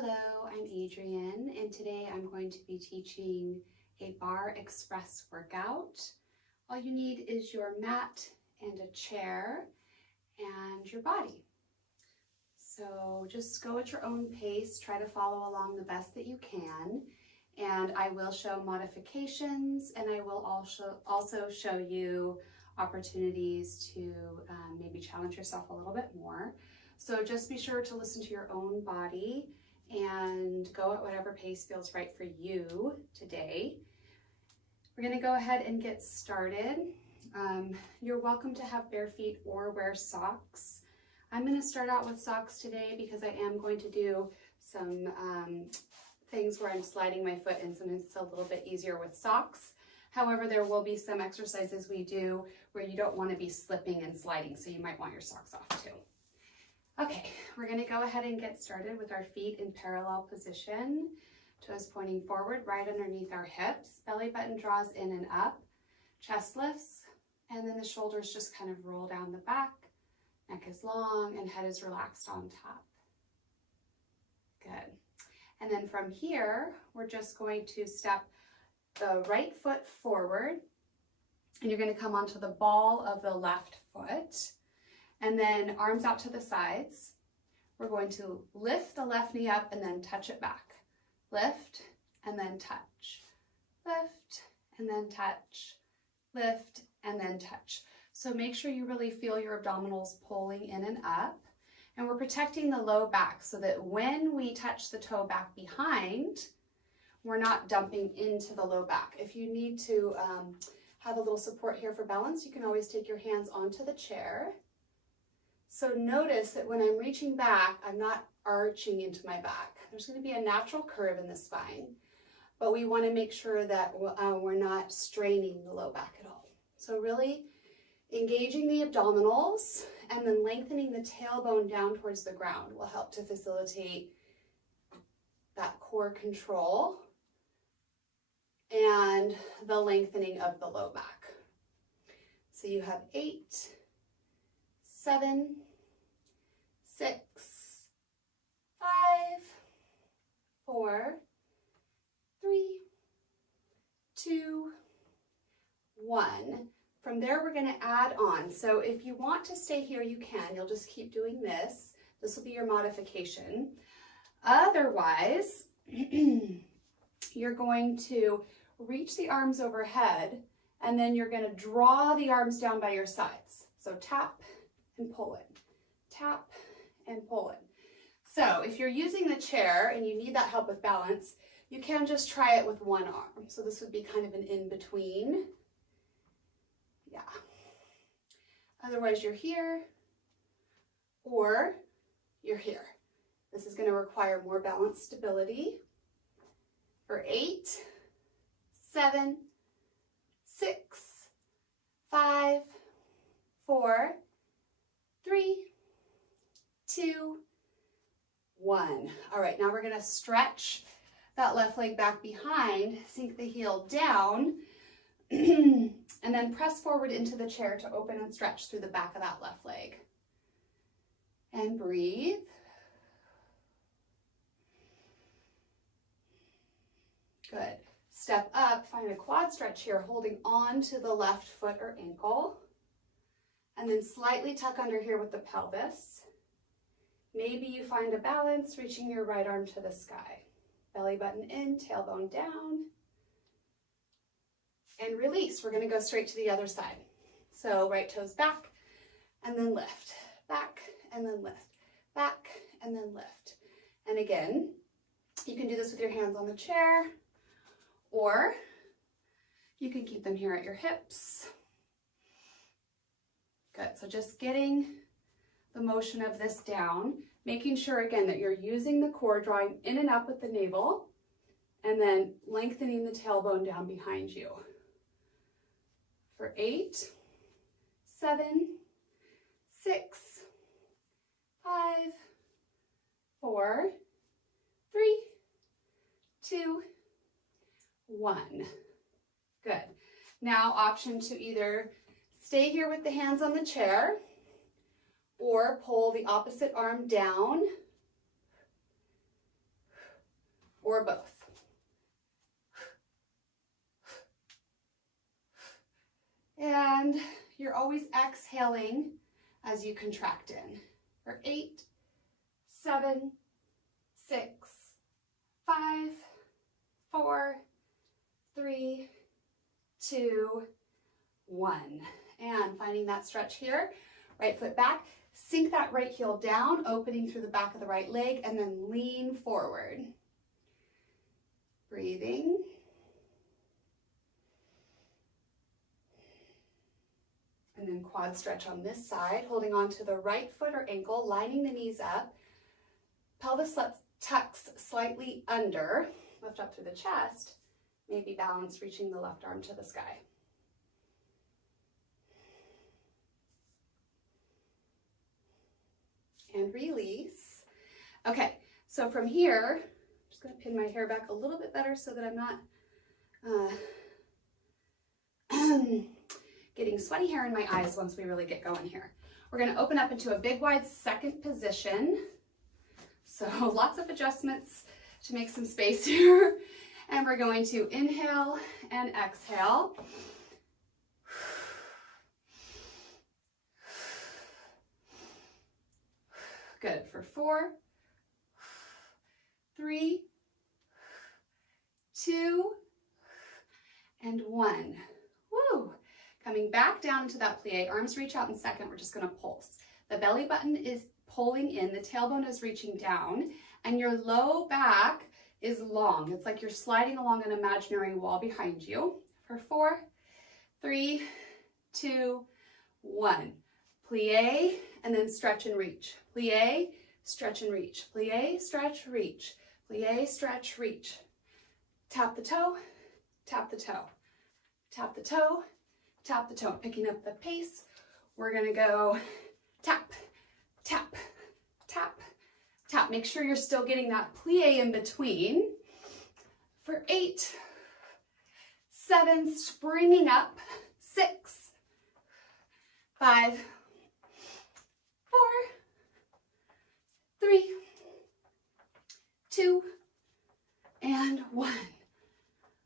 Hello, I'm Adrienne, and today I'm going to be teaching a Barre Express workout. All you need is your mat and a chair and your body. So just go at your own pace, try to follow along the best that you can, and I will show modifications, and I will also show you opportunities to maybe challenge yourself a little bit more. So just be sure to listen to your own body and go at whatever pace feels right for you today. We're going to go ahead and get started. You're welcome to have bare feet or wear socks. I'm going to start out with socks today because I am going to do some things where I'm sliding my foot in. Sometimes it's a little bit easier with socks. However, there will be some exercises we do where you don't want to be slipping and sliding, so you might want your socks off too. Okay, we're going to go ahead and get started with our feet in parallel position. Toes pointing forward, right underneath our hips. Belly button draws in and up. Chest lifts, and then the shoulders just kind of roll down the back. Neck is long and head is relaxed on top. Good. And then from here, we're just going to step the right foot forward, and you're going to come onto the ball of the left foot. And then arms out to the sides. We're going to lift the left knee up and then touch it back. Lift and then touch. Lift and then touch. Lift and then touch. So make sure you really feel your abdominals pulling in and up. And we're protecting the low back so that when we touch the toe back behind, we're not dumping into the low back. If you need to have a little support here for balance, you can always take your hands onto the chair. So notice that when I'm reaching back, I'm not arching into my back. There's going to be a natural curve in the spine, but we want to make sure that we're not straining the low back at all. So really engaging the abdominals and then lengthening the tailbone down towards the ground will help to facilitate that core control and the lengthening of the low back. So you have 8, 7, 6, 5, 4, 3, 2, 1. From there, we're going to add on. So if you want to stay here, you can. You'll just keep doing this. This will be your modification. Otherwise, you're going to reach the arms overhead, and then you're going to draw the arms down by your sides. So tap and pull in, tap and pull in. So if you're using the chair and you need that help with balance, you can just try it with one arm. So this would be kind of an in-between. Yeah. Otherwise you're here or you're here. This is going to require more balance stability. For 8, 7, 6, 5, 4, 3, 2, 1. All right, now we're going to stretch that left leg back behind, sink the heel down, and then press forward into the chair to open and stretch through the back of that left leg. And breathe. Good. Step up, find a quad stretch here, holding on to the left foot or ankle. And then slightly tuck under here with the pelvis. Maybe you find a balance, reaching your right arm to the sky. Belly button in, tailbone down. And release. We're going to go straight to the other side. So right toes back, and then lift. Back, and then lift. Back, and then lift. And again, you can do this with your hands on the chair, or you can keep them here at your hips. Good, so just getting the motion of this down, making sure again that you're using the core, drawing in and up with the navel, and then lengthening the tailbone down behind you. For 8, 7, 6, 5, 4, 3, 2, 1. Good. Now option to either stay here with the hands on the chair or pull the opposite arm down or both. And you're always exhaling as you contract in. For 8, 7, 6, 5, 4, 3, 2, 1. And finding that stretch here, right foot back, sink that right heel down, opening through the back of the right leg, and then lean forward. Breathing. And then quad stretch on this side, holding on to the right foot or ankle, lining the knees up. Pelvis tucks slightly under, lift up through the chest, maybe balance, reaching the left arm to the sky. And release. Okay, so from here, I'm just going to pin my hair back a little bit better so that I'm not getting sweaty hair in my eyes once we really get going here. We're going to open up into a big wide second position. So lots of adjustments to make some space here. And we're going to inhale and exhale. Good. For 4, 3, 2, and 1. Woo! Coming back down into that plie, arms reach out in second, we're just going to pulse. The belly button is pulling in, the tailbone is reaching down, and your low back is long. It's like you're sliding along an imaginary wall behind you. For 4, 3, 2, 1. Plie, and then stretch and reach. Plie, stretch and reach. Plie, stretch, reach. Plie, stretch, reach. Tap the toe, tap the toe. Tap the toe, tap the toe. Picking up the pace, we're gonna go tap, tap, tap, tap. Make sure you're still getting that plie in between. For 8, 7, springing up. 6, 5, 4, 3, 2, and 1.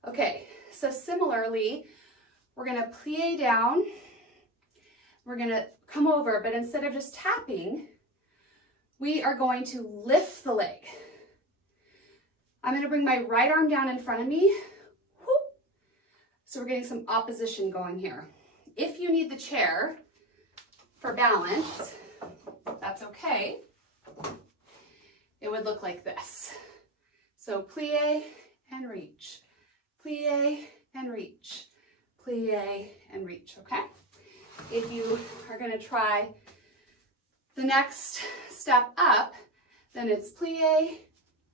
Okay, so similarly, we're gonna plie down. We're gonna come over, but instead of just tapping, we are going to lift the leg. I'm gonna bring my right arm down in front of me. Whoop. So we're getting some opposition going here. If you need the chair for balance, that's okay. It would look like this. So plie and reach, plie and reach, plie and reach, okay? If you are gonna try the next step up, then it's plie,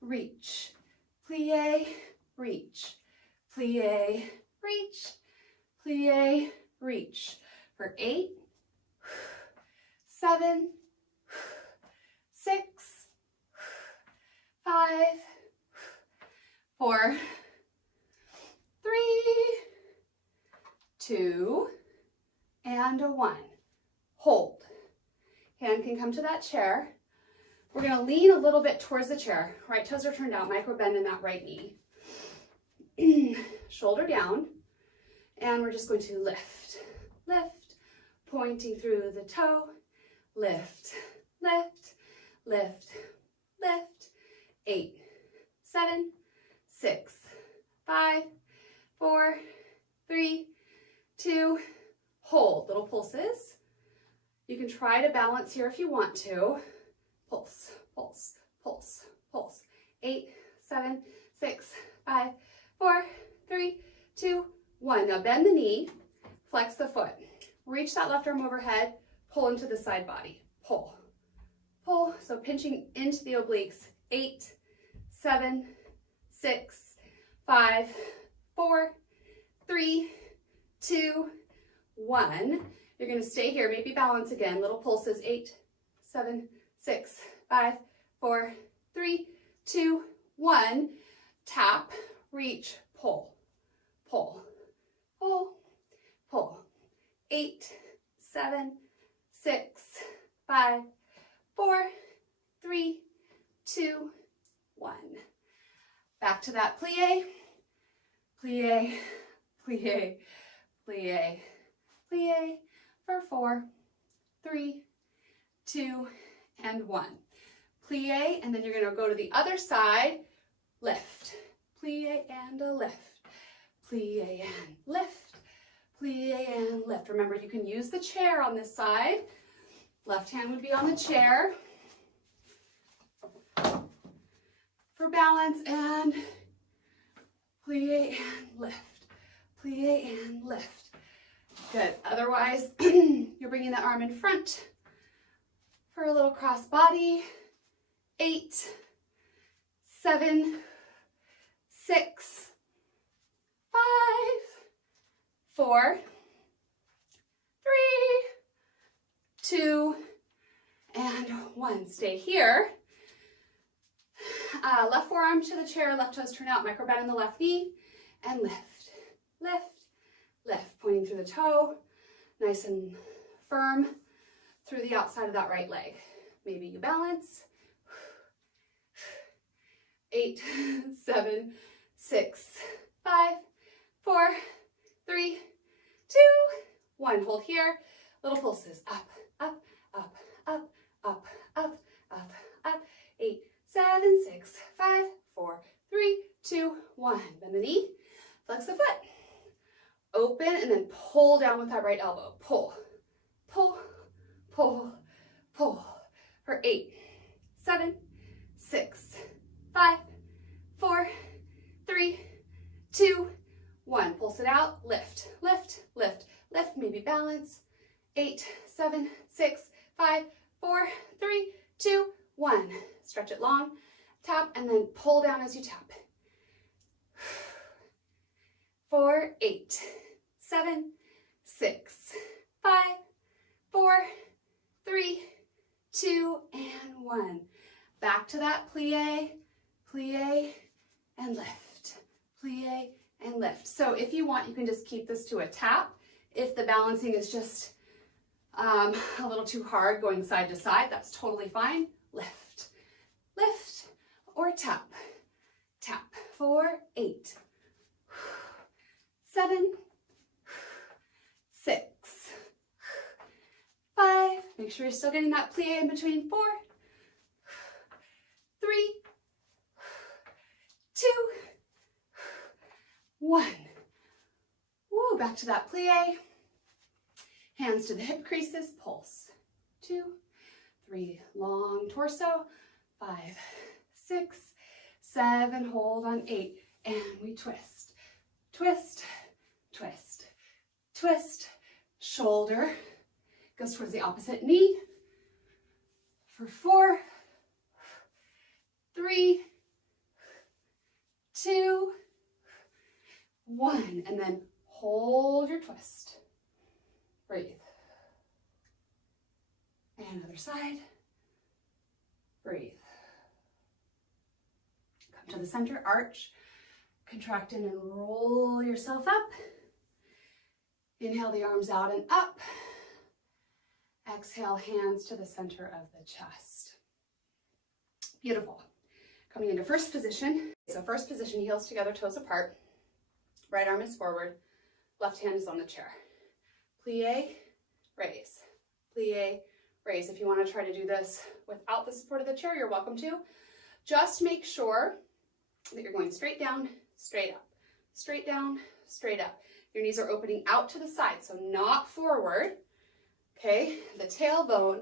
reach, plie, reach, plie, reach, plie, reach. For 8, 7, 6, 5, 4, 3, 2, and 1. Hold. Hand can come to that chair. We're going to lean a little bit towards the chair. Right toes are turned out, micro bend in that right knee. Shoulder down, and we're just going to lift, lift, pointing through the toe, lift, lift, lift, lift. 8, 7, 6, 5, 4, 3, 2, hold. Little pulses. You can try to balance here if you want to. Pulse, pulse, pulse, pulse. 8, 7, 6, 5, 4, 3, 2, 1. Now bend the knee, flex the foot. Reach that left arm overhead, pull into the side body. Pull, pull. So pinching into the obliques. 8, 7, 6, 5, 4, 3, 2, 1. You're going to stay here, maybe balance again. Little pulses. 8, 7, 6, 5, 4, 3, 2, 1. Tap, reach, pull, pull, pull, pull. 8, 7, 6, 5, 4, 3, 2, 1. Back to that plie, plie, plie, plie, plie for 4, 3, 2, and 1. Plie, and then you're going to go to the other side, lift, plie and a lift, plie and lift, plie and lift. Remember, you can use the chair on this side. Left hand would be on the chair for balance, and plie and lift, plie and lift. Good. Otherwise, you're bringing the arm in front for a little cross body. 8, 7, 6, 5, 4, 3, 2, and 1. Stay here. Left forearm to the chair, left toes turn out, micro bend in the left knee, and lift, lift, lift, pointing through the toe, nice and firm through the outside of that right leg. Maybe you balance. 8, 7, 6, 5, 4, 3, 2, 1. Hold here. Little pulses. Up, up, up, up, up, up, up, up. 8, 7, 6, 5, 4, 3, 2, 1. Bend the knee. Flex the foot. Open and then pull down with that right elbow. Pull, pull, pull, pull. For 8, 7, 6, 5, 4, 3, 2, 1. Pulse it out. Lift, lift, lift, lift. Maybe balance. 8, 7, 6, 5, 4, 3, 2, 1. Stretch it long. Tap and then pull down as you tap. 4, 8, 7, 6, 5, 4, 3, 2, and 1. Back to that plie, plie, and lift, plie, and lift. So if you want, you can just keep this to a tap. If the balancing is just a little too hard going side to side, that's totally fine. Lift, lift, or tap, tap. 4, 8, 7, 6, 5. Make sure you're still getting that plie in between. 4, 3, 2, 1. Woo, back to that plie. Hands to the hip creases, pulse. 2, 3, long torso. 5, 6, 7, hold on. 8, and we twist, twist, twist, twist. Shoulder goes towards the opposite knee. For 4, 3, 2, 1, and then hold your twist. Breathe. And other side. Breathe. Come to the center, arch, contract in and roll yourself up. Inhale the arms out and up. Exhale, hands to the center of the chest. Beautiful. Coming into first position. So first position, heels together, toes apart. Right arm is forward. Left hand is on the chair. Plie, raise. Plie, raise. If you want to try to do this without the support of the chair, you're welcome to. Just make sure that you're going straight down, straight up. Straight down, straight up. Your knees are opening out to the side, so not forward. Okay, the tailbone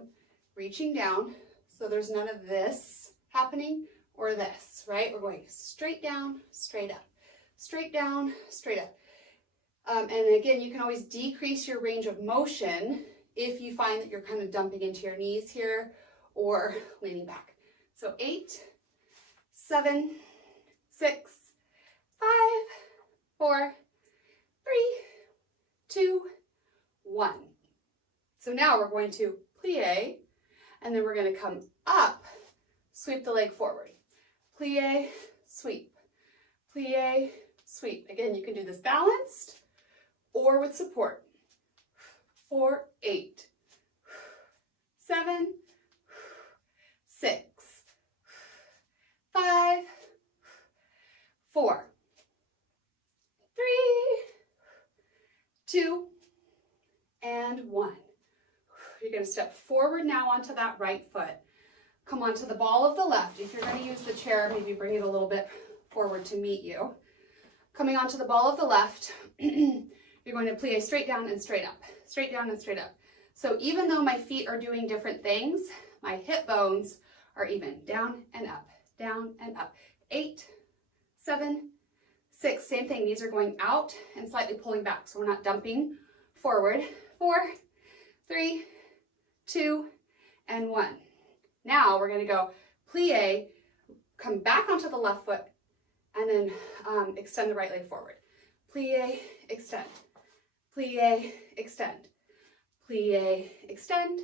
reaching down, so there's none of this happening or this, right? We're going straight down, straight up. Straight down, straight up. And again, you can always decrease your range of motion if you find that you're kind of dumping into your knees here or leaning back. So 8, 7, 6, 5, 4, 3, 2, 1. So now we're going to plie, and then we're going to come up, sweep the leg forward. Plie, sweep. Plie, sweep. Again, you can do this balanced or with support. 4, 8, 7, 6, 5, 2, and 1. You're going to step forward now onto that right foot. Come onto the ball of the left. If you're going to use the chair, maybe bring it a little bit forward to meet you. Coming onto the ball of the left, you're going to plie straight down and straight up, straight down and straight up. So even though my feet are doing different things, my hip bones are even. Down and up, down and up. 8, 7, 6, same thing. These are going out and slightly pulling back, so we're not dumping forward. 4, 3, 2, and 1. Now we're going to go plie, come back onto the left foot, and then extend the right leg forward. Plie, extend, plie, extend, plie, extend,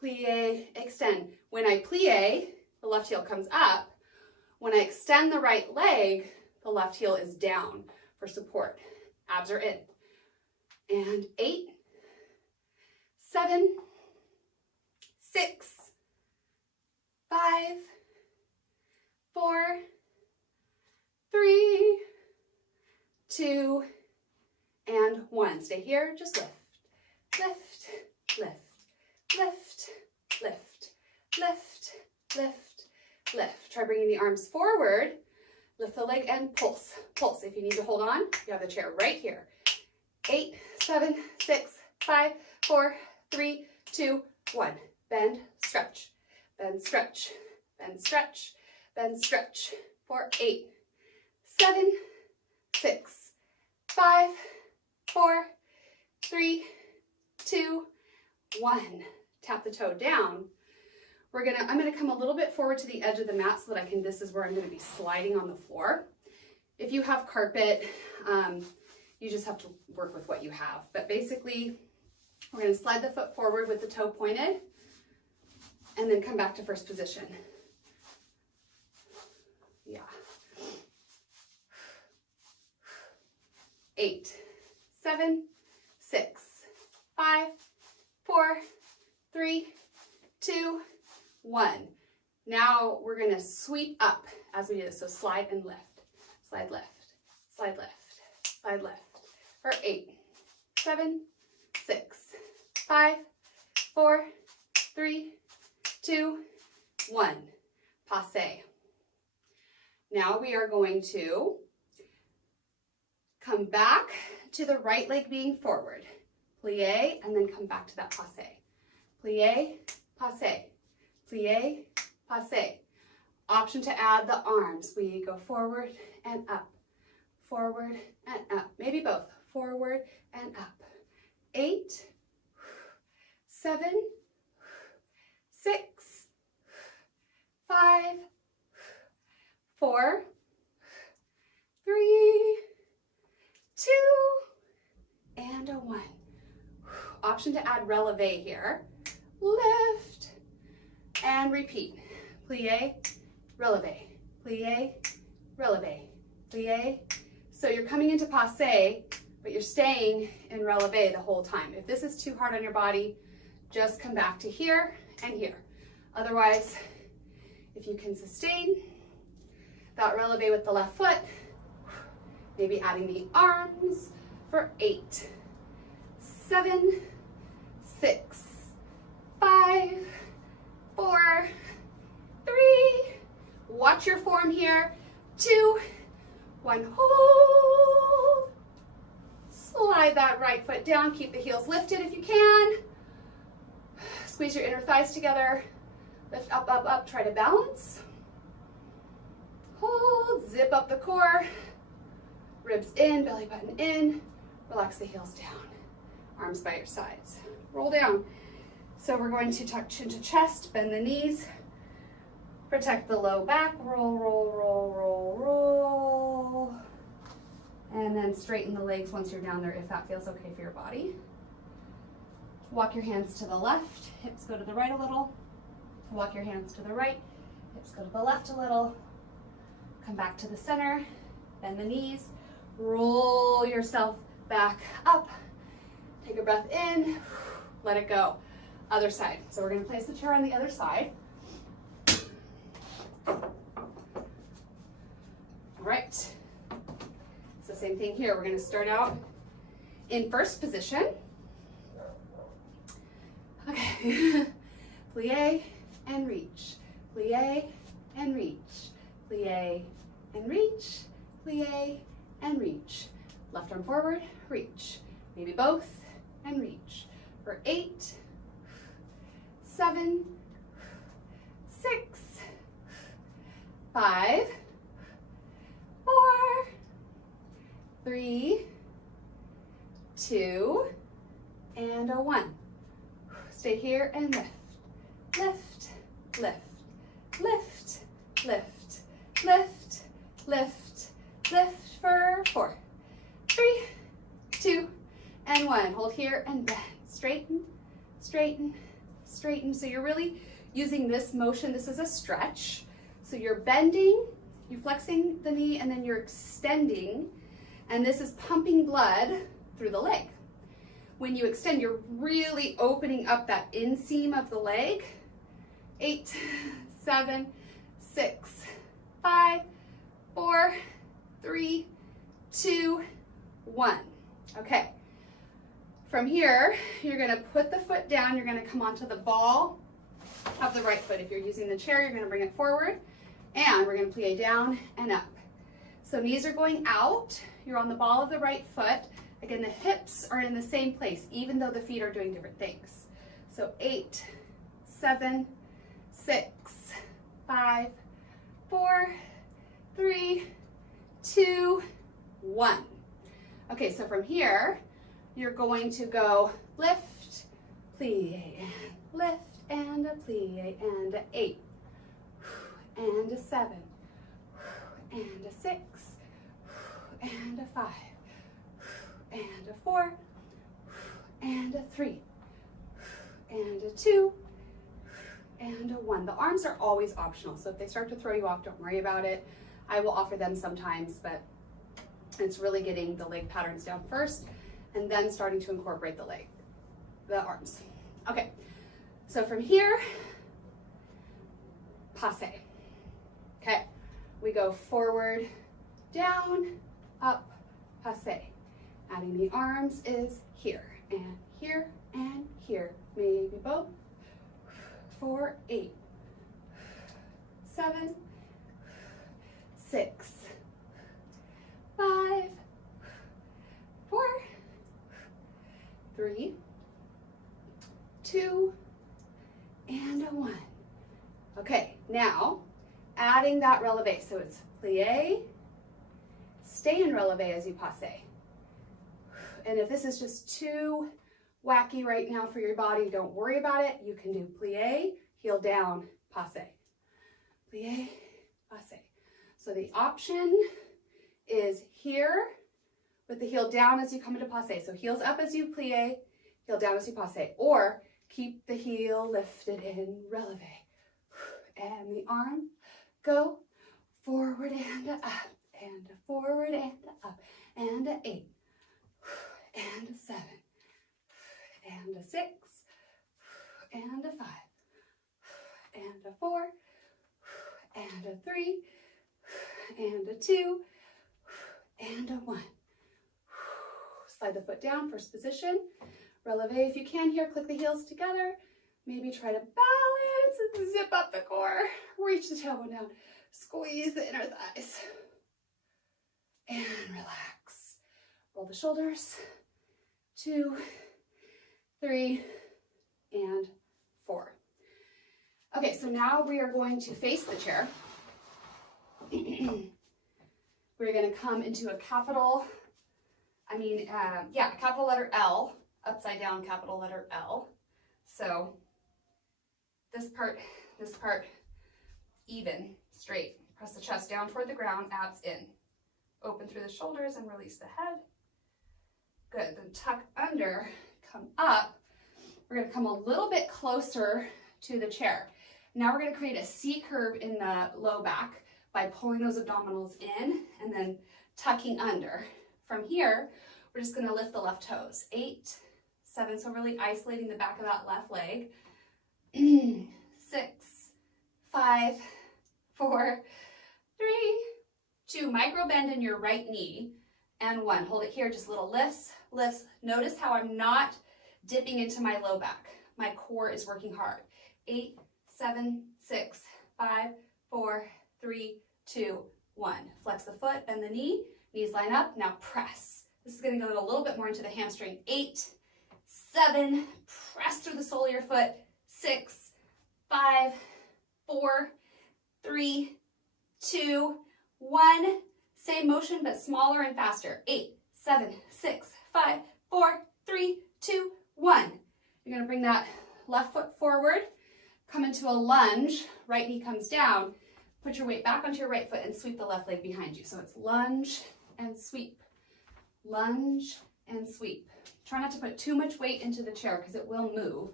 plie, extend. When I plie, the left heel comes up. When I extend the right leg, the left heel is down for support. Abs are in. And 8, 7, 6, 5, 4, 3, 2, and 1. Stay here, just lift, lift, lift, lift, lift, lift, lift, lift. Try bringing the arms forward, lift the leg and pulse, pulse. If you need to hold on, you have the chair right here. 8, 7, 6, 5, 4, 3, 2, 1. Bend, stretch, bend, stretch, bend, stretch, bend, stretch. For 8, 7, 6, 5, 4, 3, 2, 1. Tap the toe down. I'm gonna come a little bit forward to the edge of the mat so that this is where I'm gonna be sliding on the floor. If you have carpet, you just have to work with what you have. But basically, we're gonna slide the foot forward with the toe pointed and then come back to first position. Yeah. 8, 7, 6, 5, 4, 3, 2, 1. Now we're going to sweep up as we do this. So slide and lift, slide, lift, slide, lift, slide, lift. For 8, 7, 6, 5, 4, 3, 2, 1. Passe. Now we are going to come back to the right leg being forward. Plie, and then come back to that passe. Plie, passe. Plie, passe. Option to add the arms. We go forward and up. Forward and up. Maybe both. Forward and up. 8, 7, 6, 5, 4, 3, 2, and a 1. Option to add releve here. Lift and repeat. Plie, releve, plie, releve, plie. So you're coming into passe, but you're staying in releve the whole time. If this is too hard on your body, just come back to here and here. Otherwise, if you can sustain that releve with the left foot, maybe adding the arms for 8, 7, 6, 5, 4, 3, watch your form here, 2, 1, hold, slide that right foot down, keep the heels lifted if you can, squeeze your inner thighs together, lift up, up, up, try to balance, hold, zip up the core, ribs in, belly button in, relax the heels down, arms by your sides, roll down. So we're going to tuck chin to chest, bend the knees, protect the low back, roll, roll, roll, roll, roll, and then straighten the legs once you're down there if that feels okay for your body. Walk your hands to the left, hips go to the right a little, walk your hands to the right, hips go to the left a little, come back to the center, bend the knees, roll yourself back up, take a breath in, let it go. Other side. So we're going to place the chair on the other side. All right. So same thing here. We're going to start out in first position. Okay, plie and reach, plie and reach, plie and reach, plie and reach. Left arm forward, reach. Maybe both, and reach. For 8, 7, 6, 5, 4, 3, 2, and a 1. Stay here and lift, lift, lift, lift, lift, lift, lift, lift for 4, 3, 2, and 1. Hold here and bend. Straighten, straighten, straighten. So you're really using this motion. This is a stretch. So you're bending, you're flexing the knee, and then you're extending. And this is pumping blood through the leg. When you extend, you're really opening up that inseam of the leg. 8, 7, 6, 5, 4, 3, 2, 1. Okay. From here, you're going to put the foot down. You're going to come onto the ball of the right foot. If you're using the chair, you're going to bring it forward, and we're going to plie down and up. So knees are going out. You're on the ball of the right foot. Again, the hips are in the same place, even though the feet are doing different things. So 8, 7, 6, 5, 4, 3, 2, 1. Okay, so from here, you're going to go lift, plie, and lift, and a plie, and a 8, and a 7, and a 6, and a 5, and a 4, and a 3, and a 2, and a 1. The arms are always optional, so if they start to throw you off, don't worry about it. I will offer them sometimes, but it's really getting the leg patterns down first, and then starting to incorporate the arms. Okay, so from here, passe. Okay, we go forward, down, up, passe. Adding the arms is here, and here, and here. Maybe both. 4, 8, 7, 6, 5, 4, 3, 2, and a 1. Okay, now adding that releve. So it's plie, stay in releve as you passe. And if this is just too wacky right now for your body, don't worry about it. You can do plie, heel down, passe. Plie, passe. So the option is here with the heel down as you come into passe. So heels up as you plie, heel down as you passe. Or keep the heel lifted in releve. And the arm go forward and up, and forward and up, and a 8, and a 7, and a 6, and a 5, and a 4, and a 3, and a 2, and a 1. Slide the foot down, first position. Releve if you can here, click the heels together. Maybe try to balance and zip up the core. Reach the tailbone down. Squeeze the inner thighs. And relax. Roll the shoulders. 2, 3, and 4. Okay, so now we are going to face the chair. We're going to come into a capital letter L, upside down capital letter L. So this part, even, straight. Press the chest down toward the ground, abs in. Open through the shoulders and release the head. Good, then tuck under, come up. We're gonna come a little bit closer to the chair. Now we're gonna create a C curve in the low back by pulling those abdominals in and then tucking under. From here, we're just gonna lift the left toes. 8, 7, so really isolating the back of that left leg. 6, 5, 4, 3, 2. Micro bend in your right knee and 1. Hold it here, just little lifts, lifts. Notice how I'm not dipping into my low back. My core is working hard. 8, 7, 6, 5, 4, 3, 2, 1. Flex the foot, bend the knee, knees line up. Now press. This is going to go a little bit more into the hamstring. 8, 7, press through the sole of your foot. 6, 5, 4, 3, 2, 1. Same motion, but smaller and faster. 8, 7, 6, 5, 4, 3, 2, 1. You're going to bring that left foot forward, come into a lunge, right knee comes down, put your weight back onto your right foot and sweep the left leg behind you. So it's lunge and sweep, lunge and sweep. Try not to put too much weight into the chair because it will move.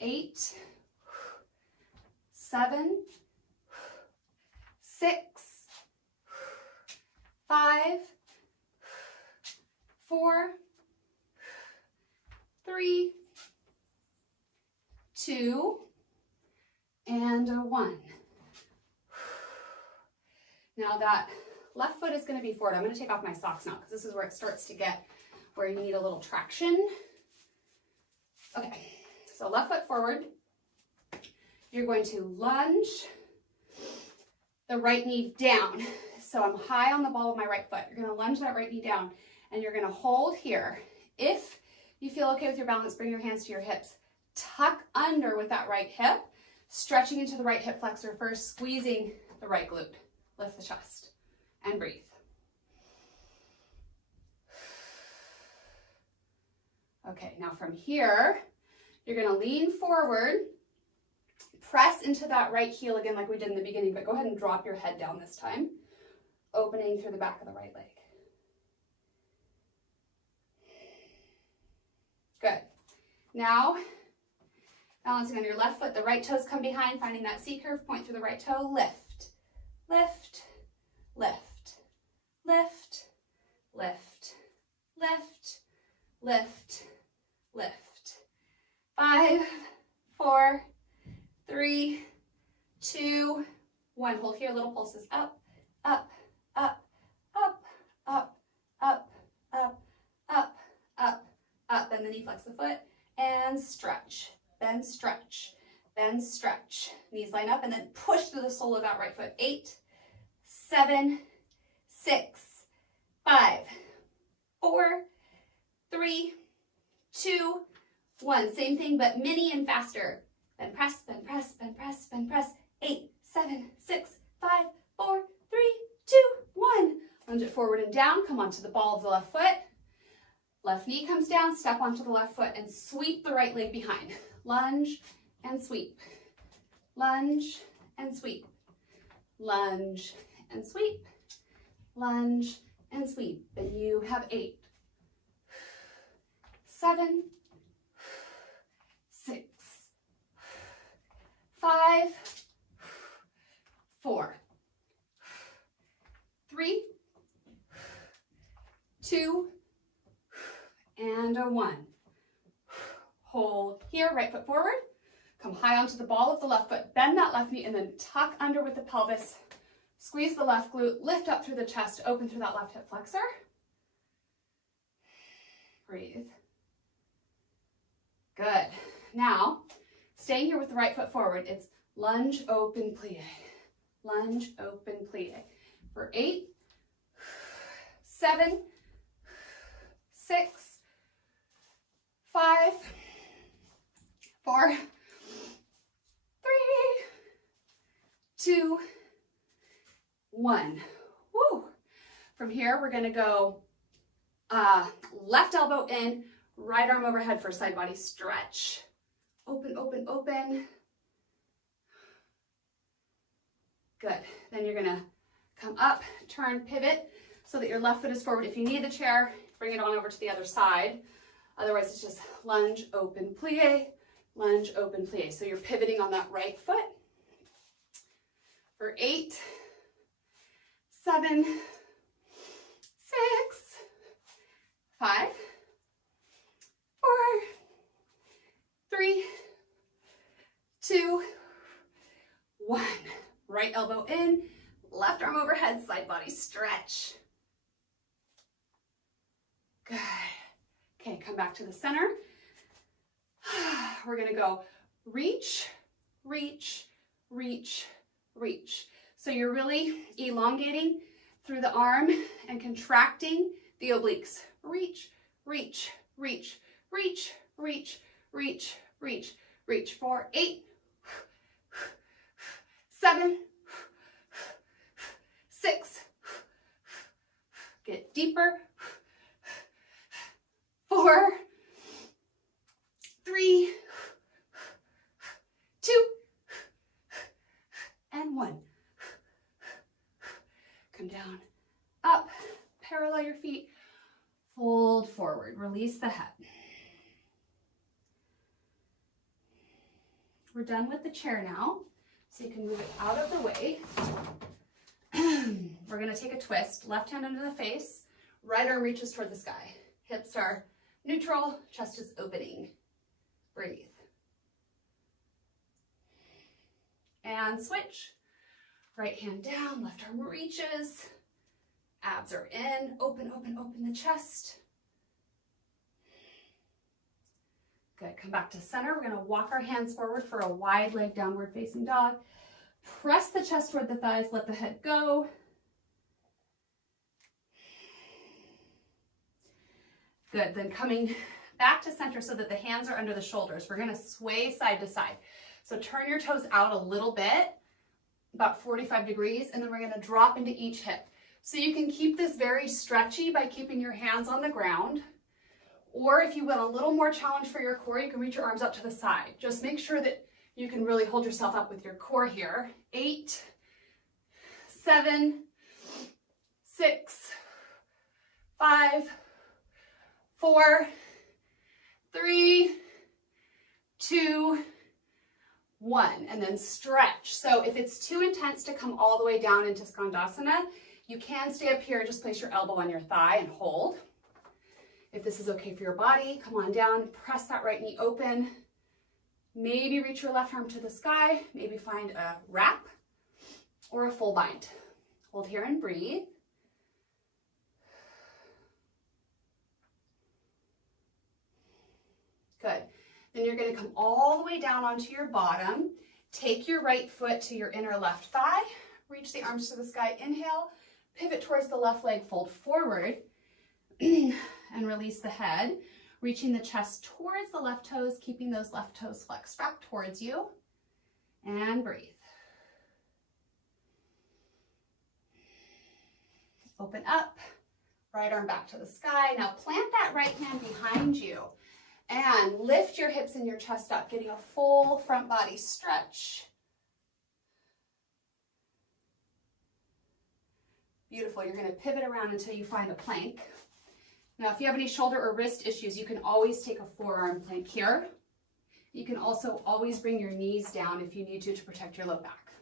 8, 7, 6, 5, 4, 3, 2, and a 1. Now that left foot is going to be forward. I'm going to take off my socks now because this is where it starts to get where you need a little traction. Okay, so left foot forward. You're going to lunge the right knee down. So I'm high on the ball of my right foot. You're going to lunge that right knee down and you're going to hold here. If you feel okay with your balance, bring your hands to your hips. Tuck under with that right hip, stretching into the right hip flexor first, squeezing the right glute. Lift the chest and breathe. Okay, now from here, you're going to lean forward, press into that right heel again like we did in the beginning, but go ahead and drop your head down this time, opening through the back of the right leg. Good. Now, balancing on your left foot, the right toes come behind, finding that C curve, point through the right toe, lift, lift, lift, lift, lift, lift, lift, lift. 5, 4, 3, 2, 1. Hold here, little pulses up, up, up, up, up, up, up, up, up, up. Bend the knee, flex the foot, and stretch. Then stretch, then stretch. Knees line up and then push through the sole of that right foot. 8, 7, 6, 5, 4, 3, 2, 1. Same thing, but mini and faster. Then press, then press, then press, then press. 8, 7, 6, 5, 4, 3, 2, 1. Lunge it forward and down. Come onto the ball of the left foot. Left knee comes down, step onto the left foot and sweep the right leg behind. Lunge and sweep, lunge and sweep, lunge and sweep, lunge and sweep. And you have 8, 7, 6, 5, 4, 3, 2, and a 1. Hold here, right foot forward. Come high onto the ball of the left foot. Bend that left knee and then tuck under with the pelvis. Squeeze the left glute, lift up through the chest, open through that left hip flexor. Breathe. Good. Now, staying here with the right foot forward, it's lunge, open, plie. Lunge, open, plie. For 8, 7, 6, 5, 4, 3, 2, 1. Woo. From here, we're going to go left elbow in, right arm overhead for side body stretch. Open, open, open. Good. Then you're going to come up, turn, pivot so that your left foot is forward. If you need the chair, bring it on over to the other side. Otherwise, it's just lunge, open, plie, lunge, open, plie. So you're pivoting on that right foot. For 8, 7, 6, 5, 4, 3, 2, 1. Right elbow in, left arm overhead, side body stretch. Good. Okay, come back to the center. We're gonna go reach, reach, reach, reach. So you're really elongating through the arm and contracting the obliques. Reach, reach, reach, reach, reach, reach, reach, reach. 4, 8, 7, 6. Get deeper. 4, 3, 2, and 1. Come down, up, parallel your feet, fold forward, release the head. We're done with the chair now, so you can move it out of the way. We're gonna take a twist, left hand under the face, right arm reaches toward the sky. Hips are neutral, chest is opening. Breathe. And switch. Right hand down, left arm reaches. Abs are in, open, open, open the chest. Good, come back to center. We're gonna walk our hands forward for a wide leg downward facing dog. Press the chest toward the thighs, let the head go. Good, then coming back to center so that the hands are under the shoulders. We're gonna sway side to side. So turn your toes out a little bit, about 45 degrees, and then we're gonna drop into each hip. So you can keep this very stretchy by keeping your hands on the ground, or if you want a little more challenge for your core, you can reach your arms up to the side. Just make sure that you can really hold yourself up with your core here. 8, 7, 6, 5, 4, 3, 2, 1, and then stretch. So if it's too intense to come all the way down into Skandasana, you can stay up here, just place your elbow on your thigh and hold. If this is okay for your body, come on down, press that right knee open. Maybe reach your left arm to the sky, maybe find a wrap or a full bind. Hold here and breathe. Good. Then you're going to come all the way down onto your bottom. Take your right foot to your inner left thigh. Reach the arms to the sky. Inhale. Pivot towards the left leg. Fold forward. And release the head. Reaching the chest towards the left toes. Keeping those left toes flexed back towards you. And breathe. Open up. Right arm back to the sky. Now plant that right hand behind you. And lift your hips and your chest up, getting a full front body stretch. Beautiful. You're going to pivot around until you find a plank. Now, if you have any shoulder or wrist issues, you can always take a forearm plank here. You can also always bring your knees down if you need to protect your low back.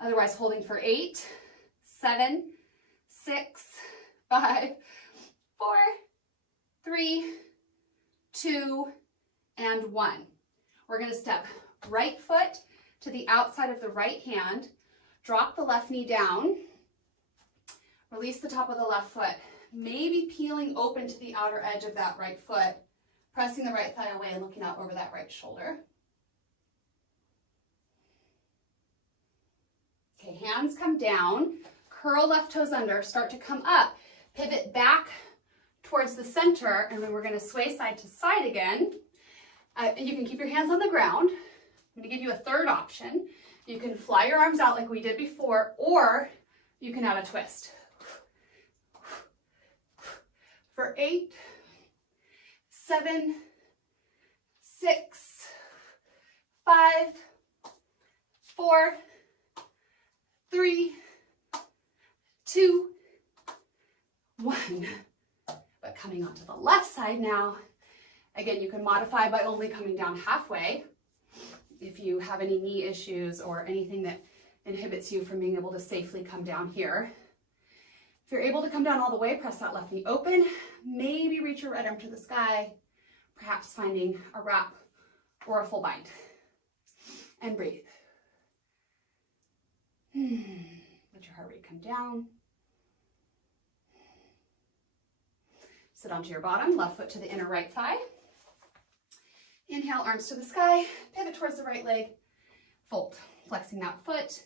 Otherwise, holding for 8, 7, 6, 5, 4, 3, 2, and 1. We're going to step right foot to the outside of the right hand, drop the left knee down, release the top of the left foot, maybe peeling open to the outer edge of that right foot, pressing the right thigh away and looking out over that right shoulder. Okay, hands come down, curl left toes under, start to come up, pivot back towards the center, and then we're going to sway side to side again. You can keep your hands on the ground. I'm going to give you a third option. You can fly your arms out like we did before, or you can add a twist. For 8, 7, 6, 5, 4, 3, 2, 1. But coming onto the left side now, again, you can modify by only coming down halfway. If you have any knee issues or anything that inhibits you from being able to safely come down here. If you're able to come down all the way, press that left knee open. Maybe reach your right arm to the sky, perhaps finding a wrap or a full bind. And breathe. Let your heart rate come down. Sit onto your bottom, left foot to the inner right thigh. Inhale, arms to the sky, pivot towards the right leg, fold, flexing that foot,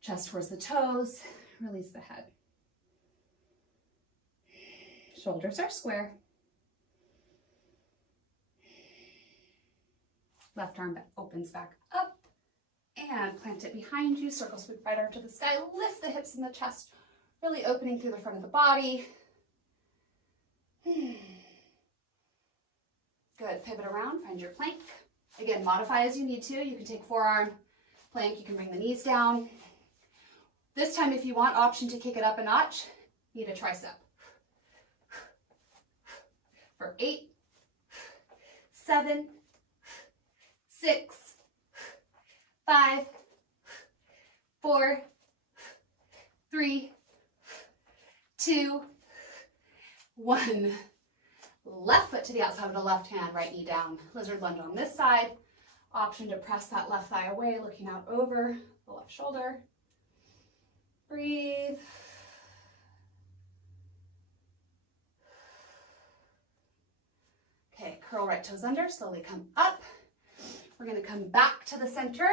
chest towards the toes, release the head. Shoulders are square. Left arm opens back up and plant it behind you. Circle sweep right arm to the sky. Lift the hips and the chest, really opening through the front of the body. Good. Pivot around, find your plank. Again, modify as you need to. You can take forearm plank. You can bring the knees down. This time, if you want option to kick it up a notch, need a tricep. For 8, 7, 6, 5, 4, 3, 2, 1. Left foot to the outside of the left hand, right knee down. Lizard lunge on this side. Option to press that left thigh away, looking out over the left shoulder. Breathe. Okay, curl right toes under, slowly come up. We're going to come back to the center.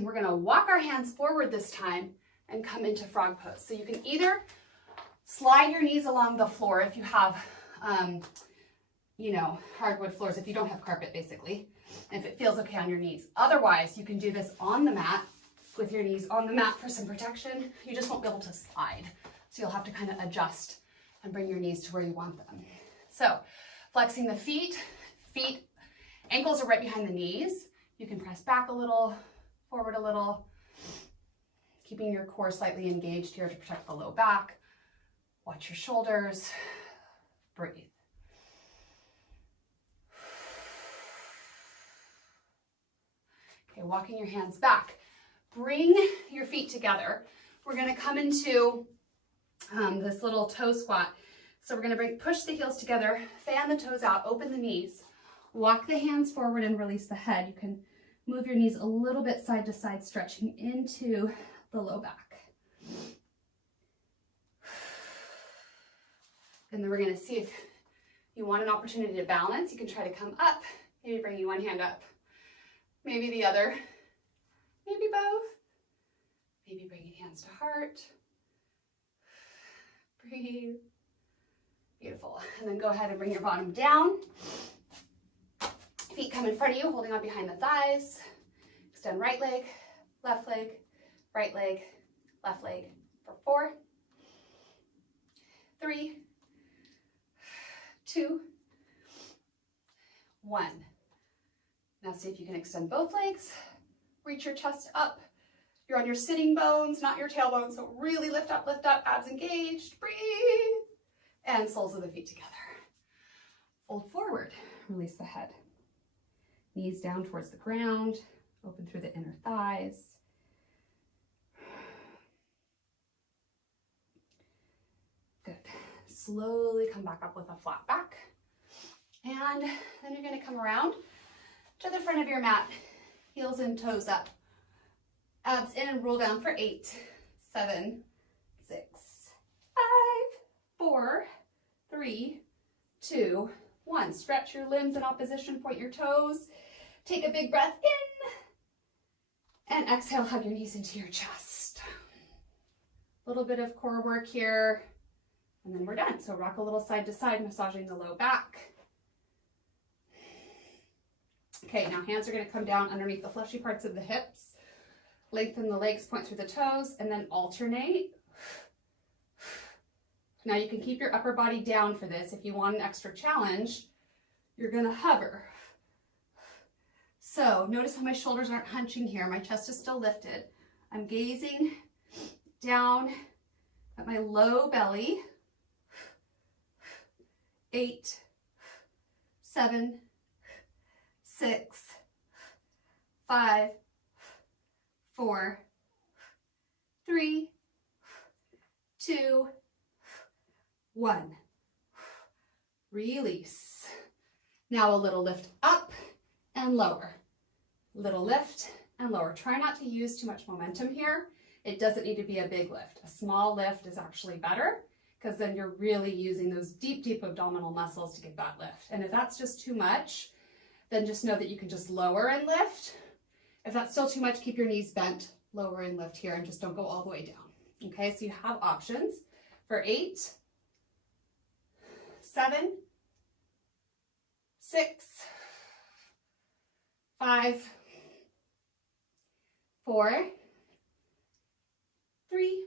We're going to walk our hands forward this time and come into frog pose. So you can either slide your knees along the floor if you have, hardwood floors, if you don't have carpet, basically, if it feels okay on your knees. Otherwise, you can do this on the mat with your knees on the mat for some protection. You just won't be able to slide. So you'll have to kind of adjust and bring your knees to where you want them. So flexing the feet, ankles are right behind the knees. You can press back a little, forward a little, keeping your core slightly engaged here to protect the low back. Watch your shoulders, breathe. Okay, walking your hands back. Bring your feet together. We're gonna come into this little toe squat. So we're gonna push the heels together, fan the toes out, open the knees, walk the hands forward and release the head. You can move your knees a little bit side to side, stretching into the low back. And then we're gonna see if you want an opportunity to balance. You can try to come up, maybe bringing one hand up, maybe the other, maybe both, maybe bringing hands to heart. Breathe. Beautiful. And then go ahead and bring your bottom down. Feet come in front of you, holding on behind the thighs. Extend right leg, left leg, right leg, left leg for 4, 3, 2, 1. Now see if you can extend both legs. Reach your chest up. You're on your sitting bones, not your tailbone, so really lift up, abs engaged. Breathe. And soles of the feet together. Fold forward, release the head. Knees down towards the ground, open through the inner thighs. Good. Slowly come back up with a flat back. And then you're gonna come around to the front of your mat, heels and toes up. Abs in and roll down for 8, 7, 6, 5, 4, 3, 2, 1. Stretch your limbs in opposition, point your toes. Take a big breath in. And exhale, hug your knees into your chest. A little bit of core work here. And then we're done. So rock a little side to side, massaging the low back. Okay, now hands are going to come down underneath the fleshy parts of the hips. Lengthen the legs, point through the toes, and then alternate. Now you can keep your upper body down for this. If you want an extra challenge, you're gonna hover. So notice how my shoulders aren't hunching here. My chest is still lifted. I'm gazing down at my low belly. 8, 7, 6, 5, 4, 3, 2, 1. Release. Now a little lift up and lower. Little lift and lower. Try not to use too much momentum here. It doesn't need to be a big lift. A small lift is actually better. because then you're really using those deep, deep abdominal muscles to get that lift. And if that's just too much, then just know that you can just lower and lift. If that's still too much, keep your knees bent, lower and lift here, and just don't go all the way down. Okay, so you have options for 8, 7, 6, 5, 4, 3,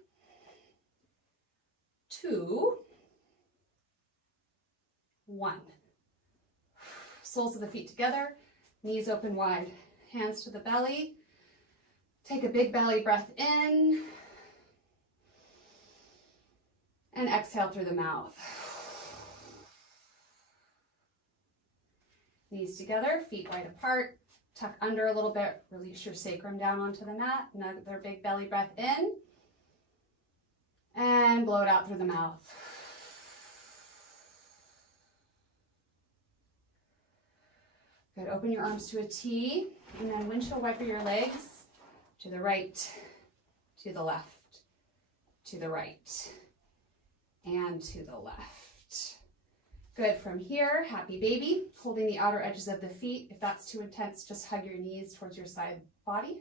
2, 1. Soles of the feet together, knees open wide, hands to the belly. Take a big belly breath in and exhale through the mouth. Knees together, feet wide apart, tuck under a little bit, release your sacrum down onto the mat. Another big belly breath in and blow it out through the mouth. Good, open your arms to a T, and then windshield wiper your legs to the right, to the left, to the right, and to the left. Good, from here, happy baby, holding the outer edges of the feet. If that's too intense, just hug your knees towards your side body.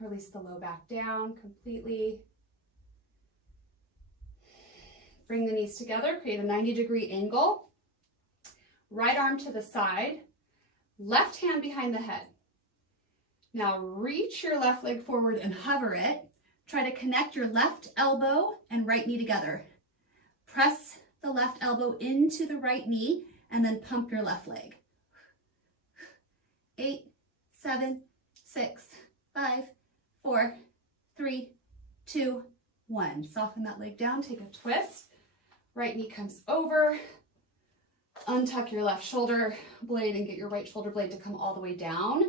Release the low back down completely. Bring the knees together, create a 90-degree angle. Right arm to the side, left hand behind the head. Now reach your left leg forward and hover it. Try to connect your left elbow and right knee together. Press the left elbow into the right knee and then pump your left leg. 8, 7, 6, 5, 4, 3, 2, 1. Soften that leg down, take a twist. Right knee comes over. Untuck your left shoulder blade and get your right shoulder blade to come all the way down.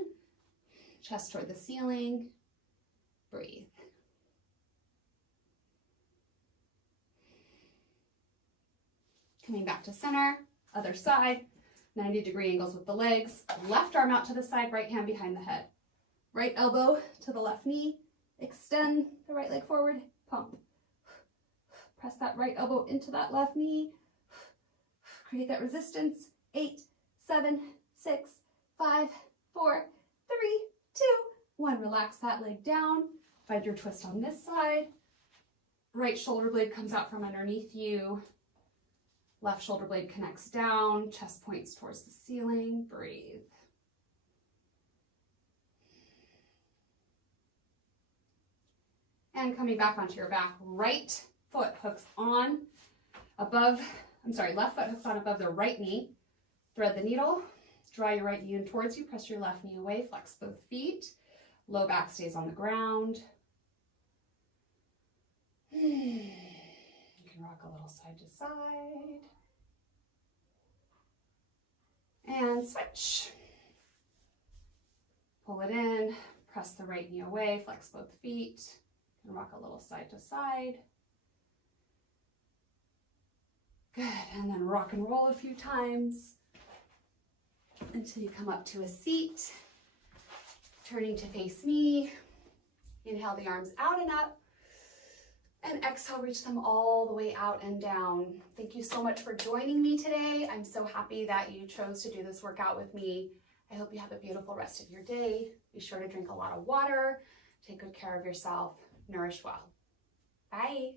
Chest toward the ceiling. Breathe. Coming back to center, other side, 90-degree angles with the legs. Left arm out to the side, right hand behind the head. Right elbow to the left knee. Extend the right leg forward, pump. Press that right elbow into that left knee. Create that resistance. 8, 7, 6, 5, 4, 3, 2, 1. Relax that leg down. Find your twist on this side. Right shoulder blade comes out from underneath you. Left shoulder blade connects down. Chest points towards the ceiling. Breathe. And coming back onto your back, right foot hooks on above. Left foot hooks on above the right knee. Thread the needle, draw your right knee in towards you, press your left knee away, flex both feet. Low back stays on the ground. You can rock a little side to side. And switch. Pull it in, press the right knee away, flex both feet, and rock a little side to side. Good, and then rock and roll a few times until you come up to a seat. Turning to face me. Inhale the arms out and up. And exhale, reach them all the way out and down. Thank you so much for joining me today. I'm so happy that you chose to do this workout with me. I hope you have a beautiful rest of your day. Be sure to drink a lot of water. Take good care of yourself. Nourish well. Bye.